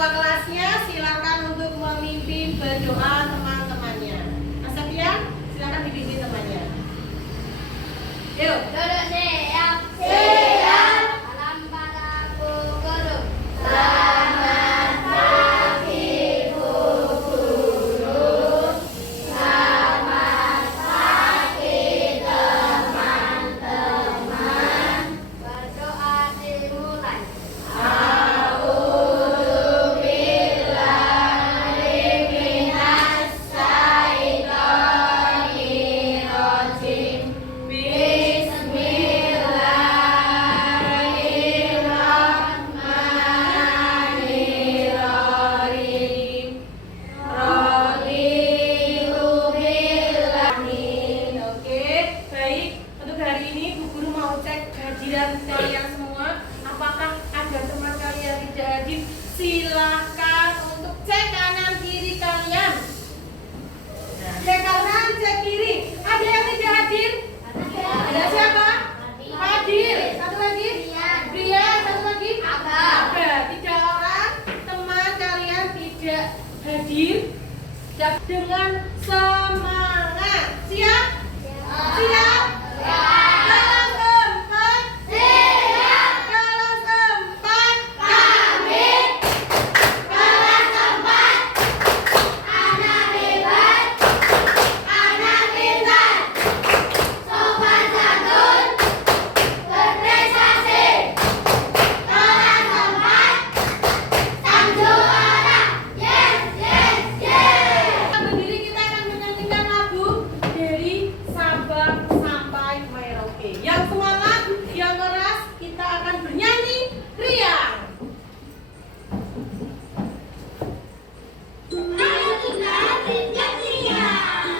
ketua kelasnya silakan untuk memimpin berdoa teman-temannya. Mas Safian, silakan dipimpin temannya. Yuk. Duduk siap. Siap. Salam pada Bu Guru. Selamat pagi Bu Guru. Selamat pagi teman-teman. Berdoa dimulai. Kalian semua, apakah ada teman kalian tidak hadir? Silakan untuk cek kanan kiri kalian. Nah, cek kanan, cek kiri. Ada yang tidak hadir? Ada siapa? Hadir. Satu lagi? Brian. Satu lagi? Ada 3 orang teman kalian tidak hadir. Dengan semangat. Siap? Siap? Kalau sempat, kalau sempat, kami. Kalau sempat, anak hebat, anak pintar, sopan santun, berprestasi. Kalau sempat, sang juara. Yes, yes, yes. Berdiri kita akan menyanyikan lagu dari Sabang sampai Merauke. Yang semangat, yang keras, kita akan bernyanyi riang. Ayo kita bernyanyi riang.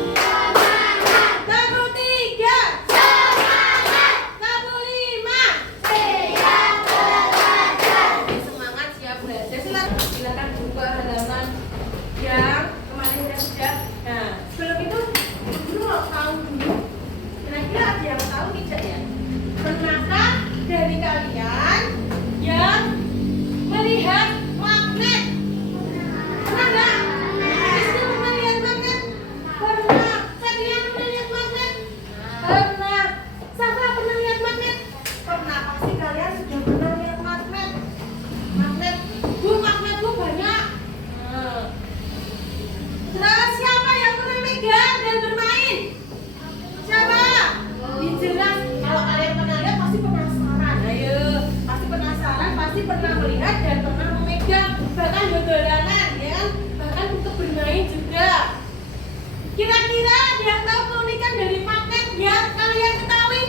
Semangat. Lagu 3. Semangat. Lagu 5. Siap belajar. Semangat, siap belajar. Silakan buka halaman yang kemarin saya sudah. Nah, sebelum itu guru mau tahu dulu. Kira-kira ada yang tahu tidak ya? Pernahkah dari kalian yang melihat magnet? Pernah nggak? Rizky pernah lihat magnet? Pernah. Safian pernah lihat magnet? Pernah. Safa pernah lihat magnet? Pernah. Pasti kalian sudah pernah lihat magnet. Magnet bu banyak. Terus siapa yang pernah megang dan bermain? Siapa? Dijelas. Kalau kalian pernah lihat pasti penasaran. Ayo, pasti penasaran, pasti pernah melihat dan pernah memegang, bahkan berdolanan, ya kan? Bahkan untuk bermain juga. Kira-kira ada yang tahu keunikan dari magnet yang kalian ketahui?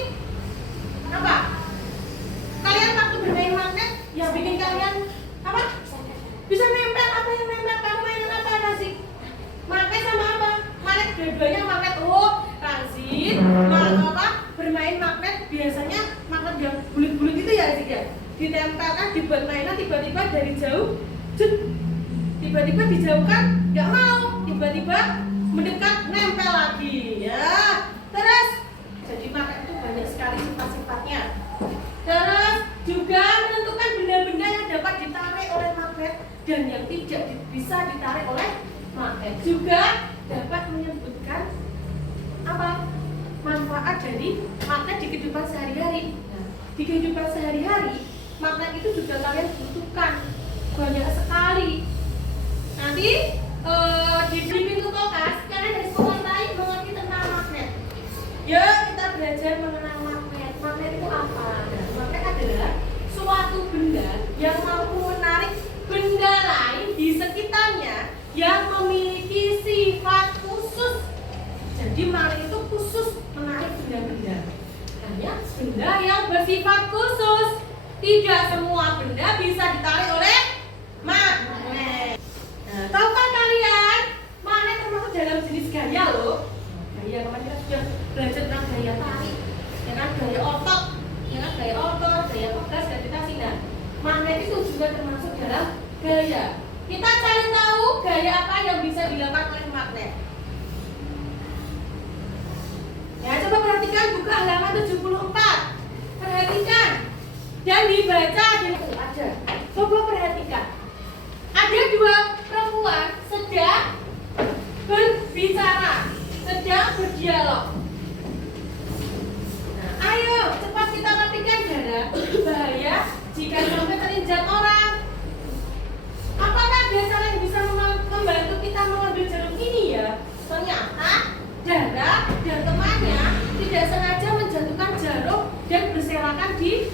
Apa? Kalian waktu bermain magnet yang bikin kalian apa? Bisa nempel. Apa yang nempel? Kamu mainan apa, Razik? Magnet sama apa? Magnet, dua-duanya magnet. Oh, Razik apa? Bermain magnet biasanya magnet yang bulat-bulat itu ya, Razik ya? Ditempelkan, dibuat mainan, tiba-tiba dari jauh jet, tiba-tiba dijauhkan, nggak mau, tiba-tiba mendekat, nempel lagi ya. Terus jadi magnet itu banyak sekali sifat-sifatnya. Terus juga menentukan benda-benda yang dapat ditarik oleh magnet dan yang tidak bisa ditarik oleh magnet. Juga dapat menyebutkan apa? Manfaat dari magnet di kehidupan sehari-hari. Nah, di kehidupan sehari-hari magnet itu juga kalian butuhkan banyak sekali. Nanti di pintu kulkas kalian dari sekolah lain mengerti tentang magnet. Yuk kita belajar mengenal magnet. Magnet itu apa? Nah, magnet adalah suatu benda yang mampu menarik benda lain di sekitarnya yang memiliki sifat khusus. Jadi magnet itu khusus menarik benda-benda. Hanya benda yang bersifat khusus. Tidak semua benda bisa ditarik oleh magnet. Nah, tahukah kalian magnet termasuk dalam jenis gaya loh. Gaya, kemarin kita sudah belajar tentang gaya tarik, ya kan, gaya otot, ya kan, gaya otot, gaya pegas, gravitasi. Nah, magnet itu juga termasuk dalam gaya. Kita cari tahu gaya apa yang bisa dilakukan oleh magnet. Ya, coba perhatikan buku halaman 74. Perhatikan dan dibaca ada. Coba perhatikan. Ada dua perempuan sedang berbicara, sedang berdialog. Nah, ayo cepat kita rapikan Dara. Bahaya jika sampai terinjak orang. Apakah ada cara yang bisa membantu kita mengambil jeruk ini ya? Ternyata Dara dan temannya tidak sengaja menjatuhkan jarum dan berserakan di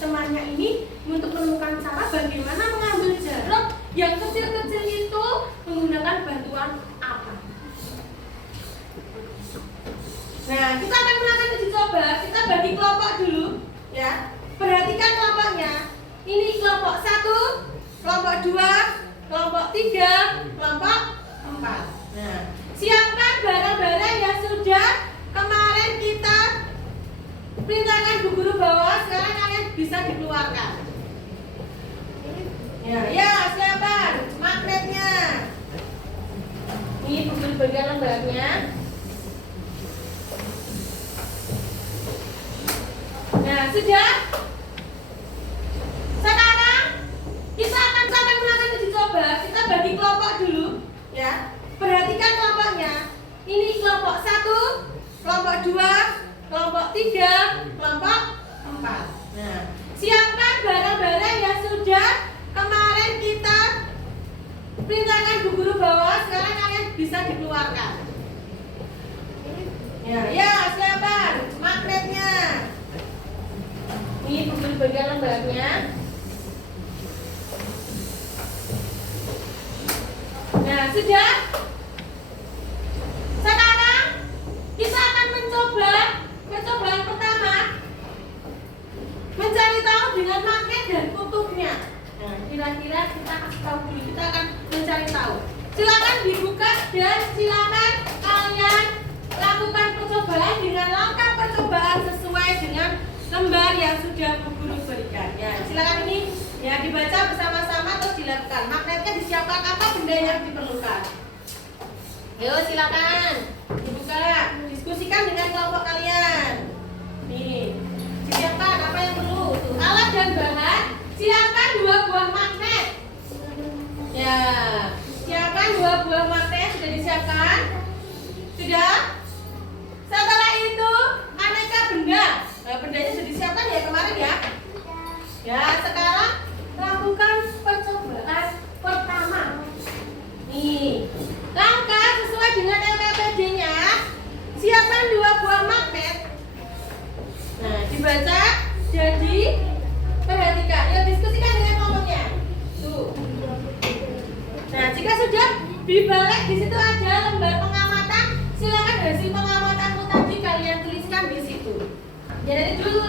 temannya ini untuk menemukan cara bagaimana mengambil jarum yang kecil-kecil itu menggunakan bantuan apa. Nah, kita akan melakukan uji coba. Kita bagi kelompok dulu, ya. Perhatikan kelompoknya. Ini kelompok 1, kelompok 2, kelompok 3, kelompok 4. Nah, siapkan barang-barang yang sudah kemarin kita perintahkan Bu Guru bawa. Sekarang kalian bisa dikeluarkan. Ya, siapkan magnetnya. Ini Bu Guru bagian lembarnya. Nah, sudah. Sekarang kita akan melakukan uji coba. Kita bagi kelompok dulu, ya. Perhatikan kelompoknya. Ini kelompok 1, kelompok 2, kelompok 3, kelompok 4. Nah, siapkan barang-barang yang sudah kemarin kita perintahkan Bu Guru bawa. Sekarang kalian bisa dikeluarkan. Ya, siapkan magnetnya. Ini Bu Guru bagian lembarnya. Nah, sudah. Sekarang kita akan mencoba percobaan pertama, mencari tahu dengan magnet dan kutubnya. Nah, kira-kira kita kasih tahu dulu. Kita akan mencari tahu. Silakan dibuka dan silakan kalian lakukan percobaan dengan langkah percobaan sesuai dengan lembar yang sudah Bu Guru berikan. Ya, silakan ini ya dibaca bersama-sama terus dilakukan. Magnetnya disiapkan apa benda yang diperlukan. Ayo silakan dibuka, diskusikan dengan kelompok kalian. Nih, disiapkan apa yang perlu. Tuh, alat dan bahan. Siapkan 2 buah magnet. Ya, siapkan 2 buah magnet. Sudah disiapkan? Sudah? Setelah itu aneka benda. Nah, bendanya sudah disiapkan ya kemarin ya. Ya, sekarang lakukan percobaan pertama. Nih, langkah sesuai dengan LKPD-nya. Siapkan 2 buah magnet. Nah, dibaca. Jadi, perhatikan. Ya, diskusikan dengan kelompoknya. Tuh. Nah, jika sudah dibalik di situ ada lembar pengamatan. Silakan hasil pengamatanmu tadi kalian tuliskan di situ. Ya, dari dulu.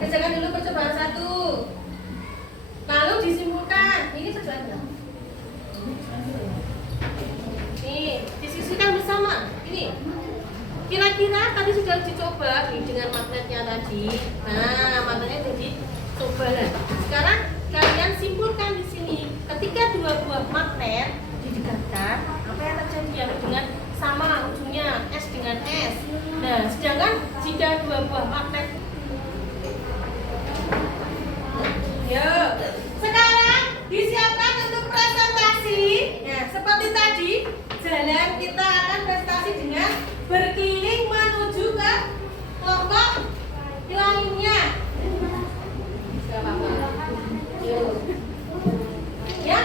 Kerjakan dulu percobaan 1. Lalu disimpulkan. Ini percobaannya. Nih, diskusikan bersama. Ini. Kira-kira tadi sudah dicoba nih dengan magnetnya tadi. Nah, magnetnya tadi coba. Sekarang kalian simpulkan di sini. Ketika 2 buah magnet didekatkan, apa yang terjadi ya dengan sama ujungnya S dengan S. Nah, sedangkan jika 2 buah magnet ya, sekarang disiapkan untuk presentasi. Nah, seperti tadi, jalan kita akan presentasi dengan berkeliling menuju ke kelompok lainnya. Ya.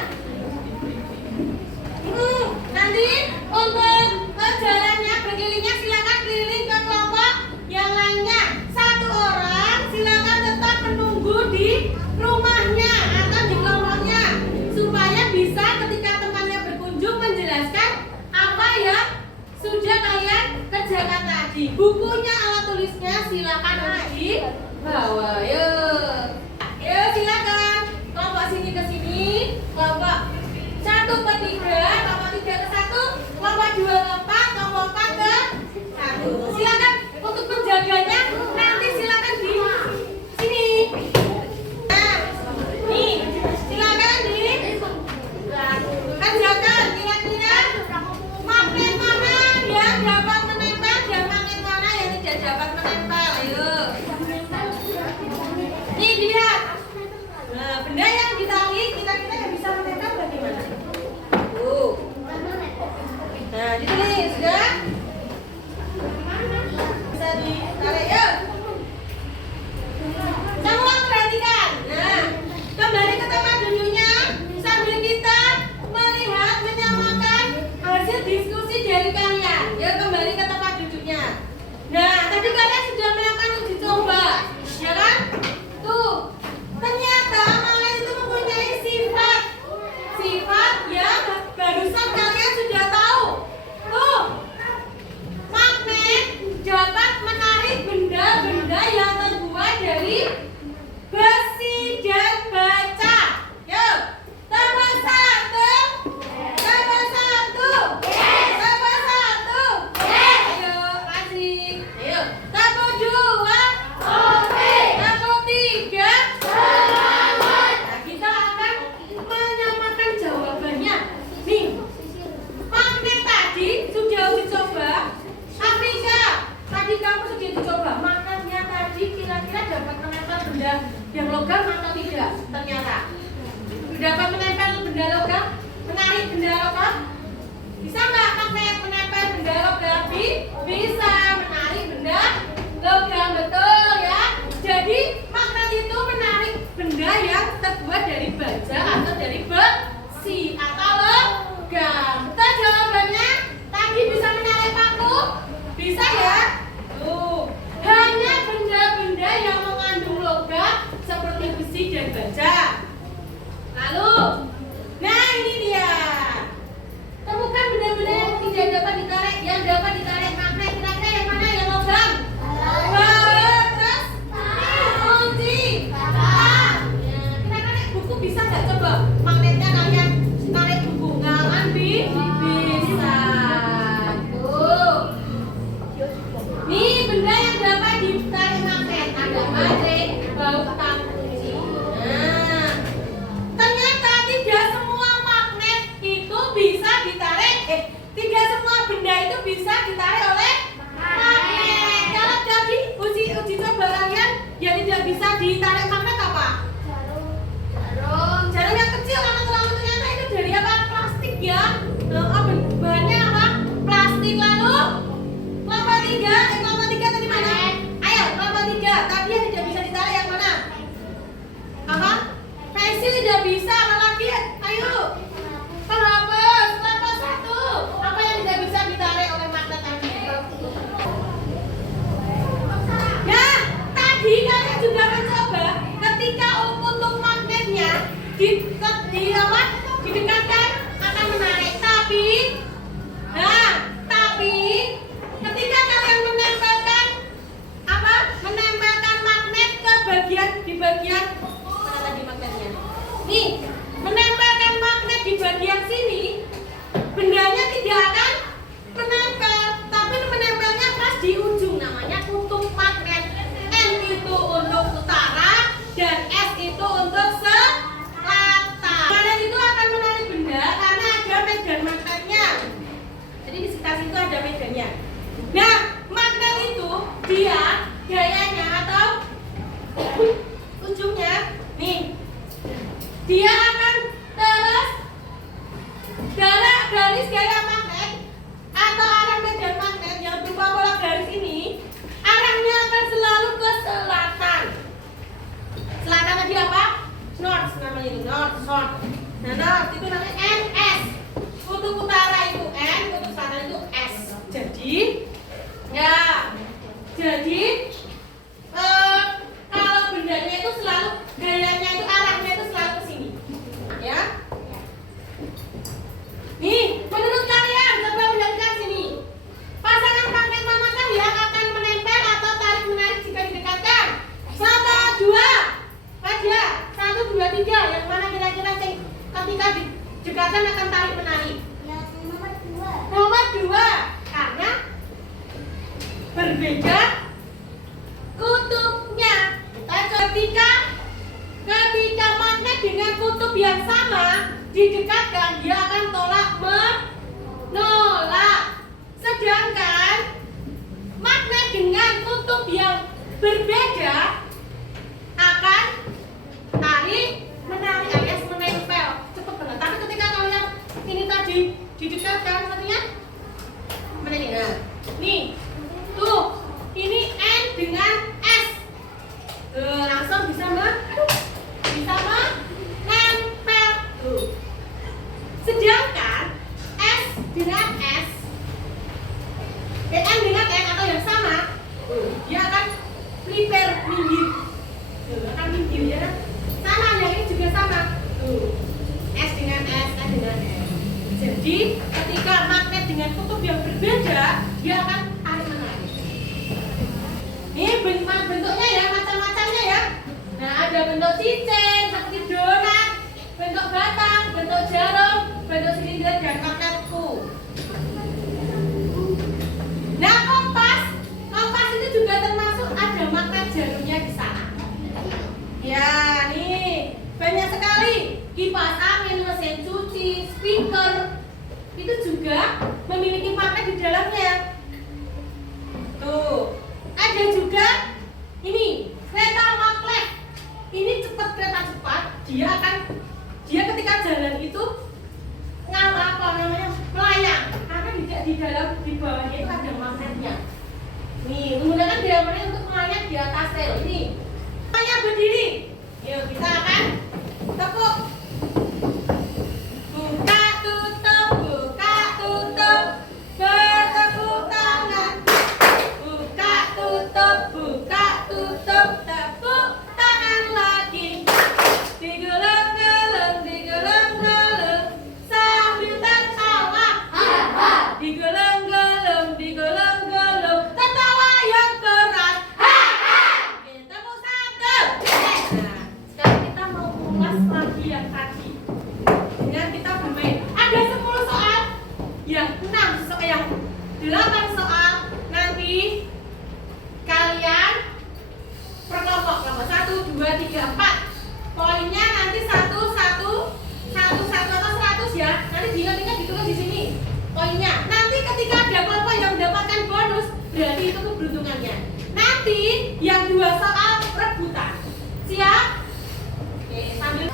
Nanti untuk jalannya berkelilingnya silakan keliling ke kelompok yang lainnya. 1 orang silakan tetap menunggu di rumahnya atau di kelompoknya supaya bisa ketika temannya berkunjung menjelaskan apa yang sudah kalian kerjakan tadi. Bukunya, alat tulisnya silakan dibawa. Yuk silakan. Kelompok sini ke sini, kelompok 1 ke 3, kelompok 3 ke 1, kelompok 2 ke 4, kelompok 4 ke 1. Silakan untuk penjaganya nanti silakan di sini. Nah, nih silakan di sifat yang barusan kalian sudah tahu. Tuh, magnet dapat menarik benda-benda yang terbuat dari besi dan baja. Yuk, tambah satu. Tambah satu. Tambah satu. Ayo, kasih. Ayo, tambah dua. Tambah tiga. Nah, kita akan menyamakan jawabannya. Nih, magnet tadi sudah uji coba. Afrika, tadi kamu sudah uji coba. Magnetnya tadi kira-kira dapat menempel benda yang logam atau tidak? Ternyata dapat menempel benda logam, menarik benda logam. Bisa nggak magnet menempel benda logam? Bisa menarik benda logam, betul ya. Jadi magnet itu menarik benda yang terbuat dari baja atau dari besi atau logam. Betul jawabannya. Tadi bisa menarik paku, bisa ya. Tuh, hanya benda-benda yang mengandung logam seperti besi dan baja. Lalu, nah ini dia. Temukan benda-benda yang tidak dapat ditarik, yang dapat ditarik magnet. Kira-kira yang mana yang logam? Terus, kunci. Ya, kira-kira buku bisa nggak coba magnetnya kalian tarik buku? Nggak kan bisa. Tuh. Nih benda yang dapat ditarik magnet. Ada magnet, bautan, kunci. Nah, ternyata tidak semua magnet itu bisa ditarik. Tidak semua benda itu bisa ditarik oleh magnet. Kalau jadi uji coba kalian yang tidak bisa ditarik magnet apa? Jarum yang kecil karena ternyata itu dari apa? Plastik ya. Bahannya apa? Plastik. Lalu kelompok tiga tadi mana? Ayo kelompok tiga. Tadi yang tidak bisa ditarik yang mana? Apa? Pensil tidak bisa. Apa lagi? Ayo. Penghapus. Kelompok satu. Apa yang tidak bisa ditarik oleh magnet tadi? Nah, tadi kalian juga mencoba ketika untuk magnetnya didekatkan akan menarik. Tapi ketika kalian menempelkan magnet ke bagian mana tadi magnetnya? Nih, menempelkan magnet di bagian sini, bendanya tidak akan menempel, tapi menempelnya pas di ujung, namanya kutub magnet. N itu untuk utara dan S itu untuk selatan. Magnet itu akan menarik benda karena ada medan magnetnya. Jadi di sekitar situ ada medannya. Nah, magnet itu dia gayanya atau ujungnya nih, dia akan terus garis gaya magnet atau arah medan magnet yang berupa pola garis ini, arahnya akan selalu ke selatan. Selatan tadi apa? North namanya itu, north. Nah, north itu namanya NS. Kutub utara itu N, kutub selatan itu S. Jadi kalau bendanya itu selalu gayanya itu arahnya itu selalu ke sini, ya. Nih, menurut kalian coba mendengarkan sini. Pasangan magnet manakah yang akan menempel atau tarik menarik jika didekatkan? 1, 2, aja. 1, 2, 3. Yang mana kira-kira ketika didekatkan akan tarik menarik? Nomor 2. Karena berbeda kutubnya. Ketika magnet dengan kutub yang sama didekatkan, dia akan tolak menolak. Sedangkan magnet dengan kutub yang berbeda akan tarik menarik alias menempel. Cepet banget. Tapi ketika kalian ini tadi didekatkan, satunya mana nih? Nah, nih, tuh, ini N dengan S. Langsung bisa menempel. Tuh. Sedangkan S dengan S, N dengan N atau yang sama, dia akan prepare minggir. Akan minggir ya. Sama, yang ini juga sama. Tuh. S dengan S, N dengan Jadi ketika magnet dengan kutub yang berbeda, dia akan tarik menarik. Ini bentuknya ya, macam-macamnya ya. Nah, ada bentuk cincin seperti donat, bentuk batang, bentuk jarum, bentuk silinder dan magnetku. Nah, kompas itu juga termasuk ada magnet jarumnya di sana. Ya, nih banyak sekali kipas angin, mesin cuci, speaker itu juga memiliki magnet di dalamnya. Tuh, ada juga ini kereta maglev. Ini kereta cepat. Dia ketika jalan itu melayang karena di bawahnya itu ada magnetnya. Nih, menggunakan daya magnet untuk melayang di atas rel ini. Semuanya berdiri. Yuk, bisa kan? Tepuk. Buka tutup, bertepuk tangan. Buka tutup, tepuk tangan lagi. Digulung-gulung, sambil tertawa. Digulung-gulung, tertawa yang keras. Oke, tepuk satu. Nah, sekarang kita mau ulas lagi yang tadi. Dengan kita bermain. Ada 10 soal, yang 8 soal. Nanti kalian perkelompok 1, 2, 3, 4. Poinnya nanti 1, 1 atau 100 ya. Nanti diingat-ingat ditulis di sini poinnya. Nanti ketika ada kelompok yang mendapatkan bonus, berarti itu keberuntungannya. Nanti yang 2 soal rebutan. Siap? Oke, sambil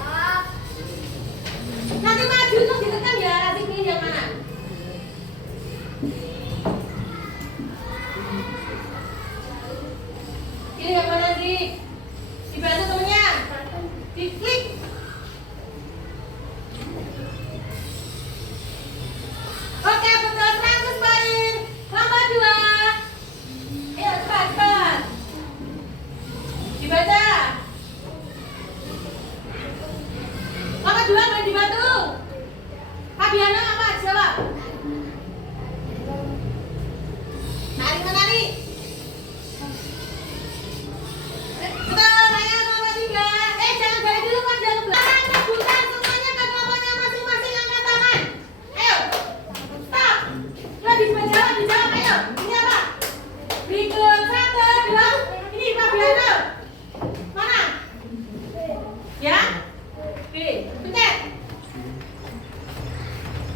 nanti maju terus ditekan ya. Nanti pilih yang mana? Pilih yang mana sih? Dibantu temennya. Diklik. Oke, betul 100 poin. Nomor 2. Ayo cepat. Dibaca. Nomor 2 boleh dibantu. Fabiana apa? Jawab. Menari. Betul, ayo nomor 3. Jangan balik dulu Pak, jangan belakang. Rebutan semuanya ke kelompoknya masing-masing, angkat tangan. Ayo. Stop. Dijawab, ayo. Ini apa? Berikut 1, 2. Ini Fabiana. Mana? Ya? Pilih. Pencet.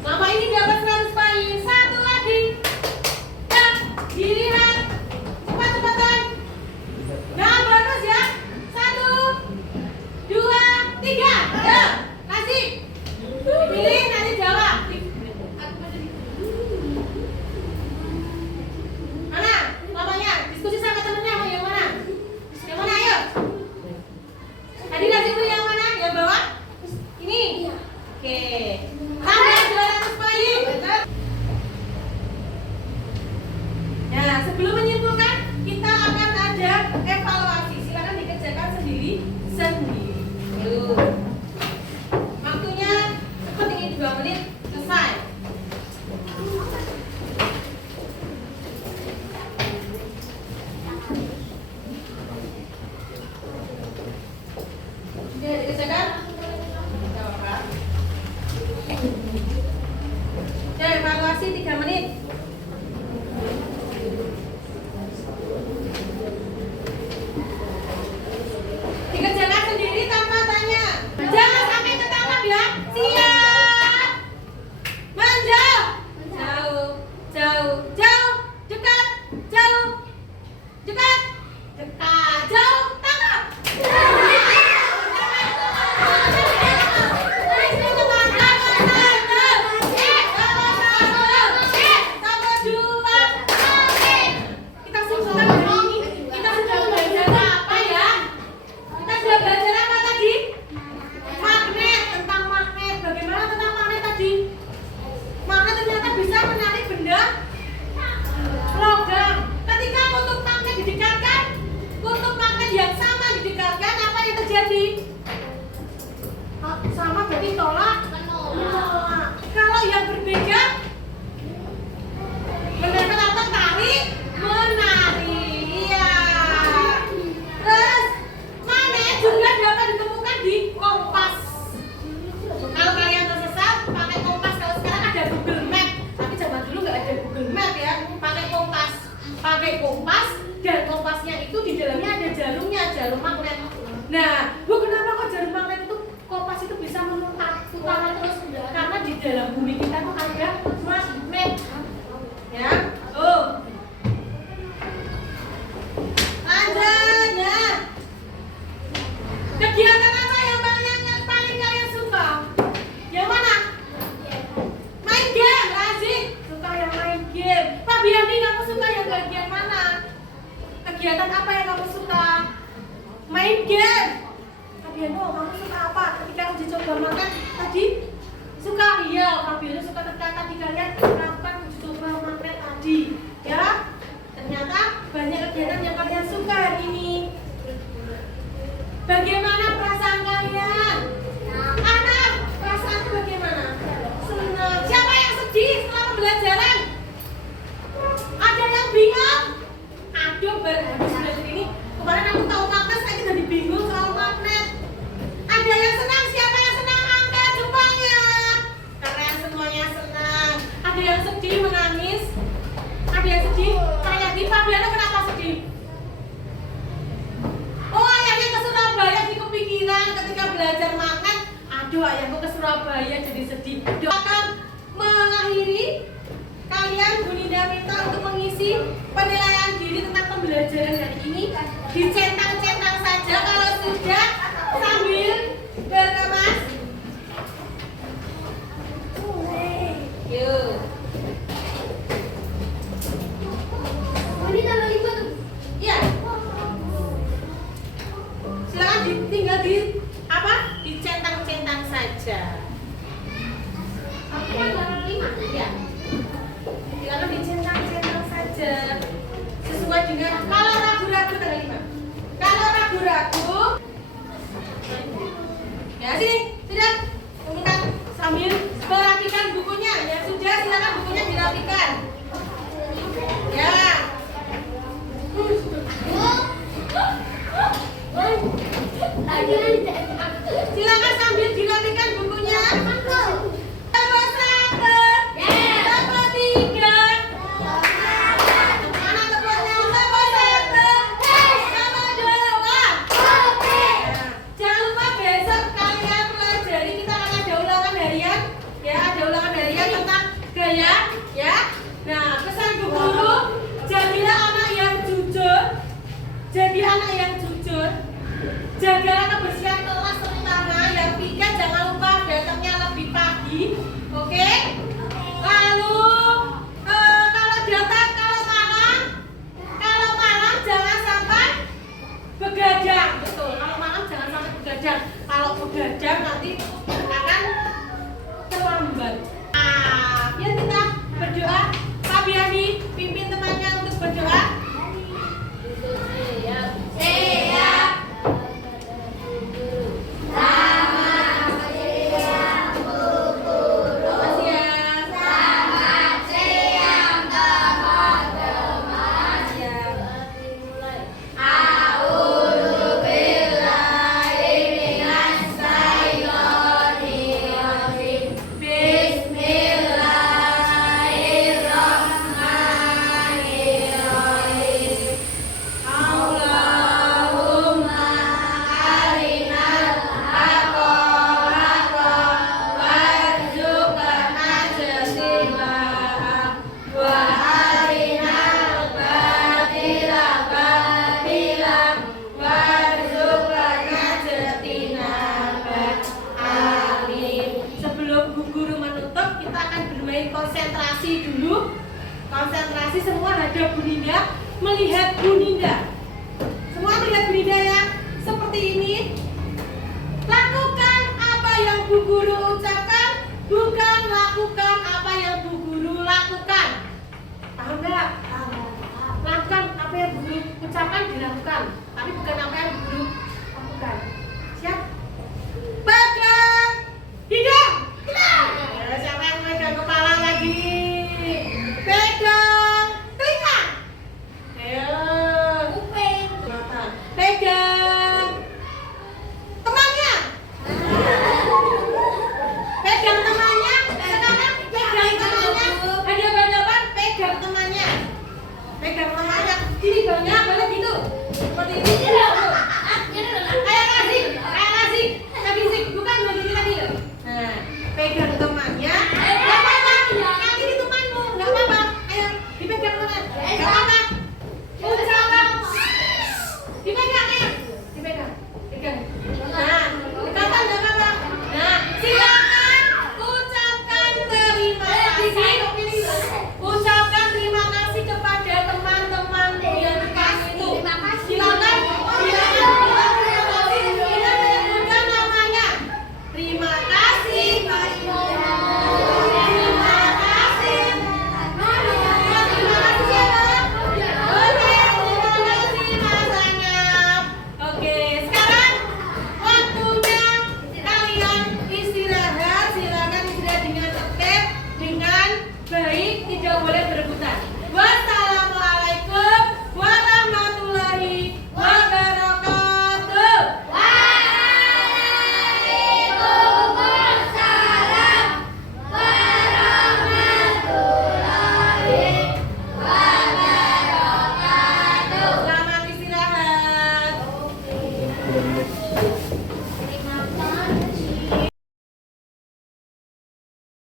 Kelompok ini dapat 100 poin. 1 lagi. Dan dilihat. Cepat-cepatan. Nah, bonus ya. 1, 2, 3. Ayo, kasih. Dipilih, nanti jawab. Mana? Mamanya, diskusi sama temennya mau yang mana? Yang mana, ayo. Tadi kasih pilih yang mana? Yang bawah? Ini? Oke. Tambah 200 poin. Nah, sebelum menyimpulkan, kita akan ada evaluasi. Silakan dikerjakan sendiri. Yuk. Waktunya cepat, ini 2 menit selesai. Sudah dikerjakan? Tidak apa-apa. Ya, evaluasi 3 menit. Dikerjakan sendiri tanpa tanya. Jangan sampai ketangkap ya. Siap. Menjauh. Jauh. Dekat. Jauh. Dekat. Jauh. Tangkap. kompasnya itu di dalamnya ada jarumnya, jarum magnet. Nah, Bu, kenapa kok jarum magnet itu kompas itu bisa memutar putaran terus? Karena di dalam bumi kita tuh ada magnet. Ya, lanjut ya. Kegiatan apa yang paling kalian suka? Yang mana? Main game, Razik. Suka yang main game. Pak Biani, kamu suka yang bagian mana? Kegiatan apa yang kamu suka? Main game. Pak Biani, kamu suka apa? Ketika uji coba makan tadi? Suka? Iya, Pak Biani suka ketika tadi kalian melakukan uji coba makan tadi. Ya, ternyata banyak kegiatan yang kalian suka hari ini. Bagaimana perasaan kalian? Anak, perasaan bagaimana? Senang. Siapa yang sedih setelah pembelajaran? Ada yang bingung? Aduh, habis belajar ini kemarin aku tahu magnet, saya jadi bingung soal magnet. Ada yang senang? Siapa yang senang? Angkat jempolnya. Kalian semuanya senang. Ada yang sedih, menangis? Ada yang sedih? Kayak di Fabiana, kenapa sedih? Oh, ayahnya ke Surabaya di kepikiran ketika belajar magnet. Aduh, ayahku ke Surabaya jadi sedih. Akan mengakhiri kalian, Bu Ninda minta untuk mengisi penilaian diri tentang pembelajaran hari ini. Dicentang-centang saja kalau sudah, sambil berkemas. Yuk. Ini tanggal 5 tuh. Iya. Silakan tinggal dicentang-centang saja. Aku kan tanggal 5. Iya. Silakan dicentang-centang saja. Sesuai dengan kalau ragu-ragu tanggal 5. Kalau ragu-ragu ya sini, sudah. Kemudian sambil merapikan bukunya. Ya sudah, silakan bukunya dirapikan. Ya. Silakan sambil dirapikan bukunya. Nomor 1, nomor 3. Mana tepatnya? Nomor 1, nomor 2. Jangan lupa besok kalian pelajari, kita akan ada ulangan harian. Ya, ada ulangan harian tentang gaya. Ya. Nah, pesan Bu Guru, jadilah anak yang jujur. Jadi anak yang jujur. Jagalah kebersihan kelas, terutama yang piket jangan lupa datangnya lebih pagi. Oke? Lalu kalau malam jangan sampai begadang. Betul, kalau malam jangan sampai begadang. Kalau begadang nanti akan terlambat. Ya kita berdoa. Pak Biani pimpin temannya untuk berdoa. Siap. Konsentrasi dulu. Konsentrasi semua hadap Bu Ninda, melihat Bu Ninda. Semua melihat Bu Ninda ya. Seperti ini. Lakukan apa yang Bu Guru ucapkan, bukan lakukan apa yang Bu Guru lakukan. Paham nggak? Lakukan apa yang Bu Guru ucapkan, dilakukan. Tapi bukan apa yang Bu Guru lakukan.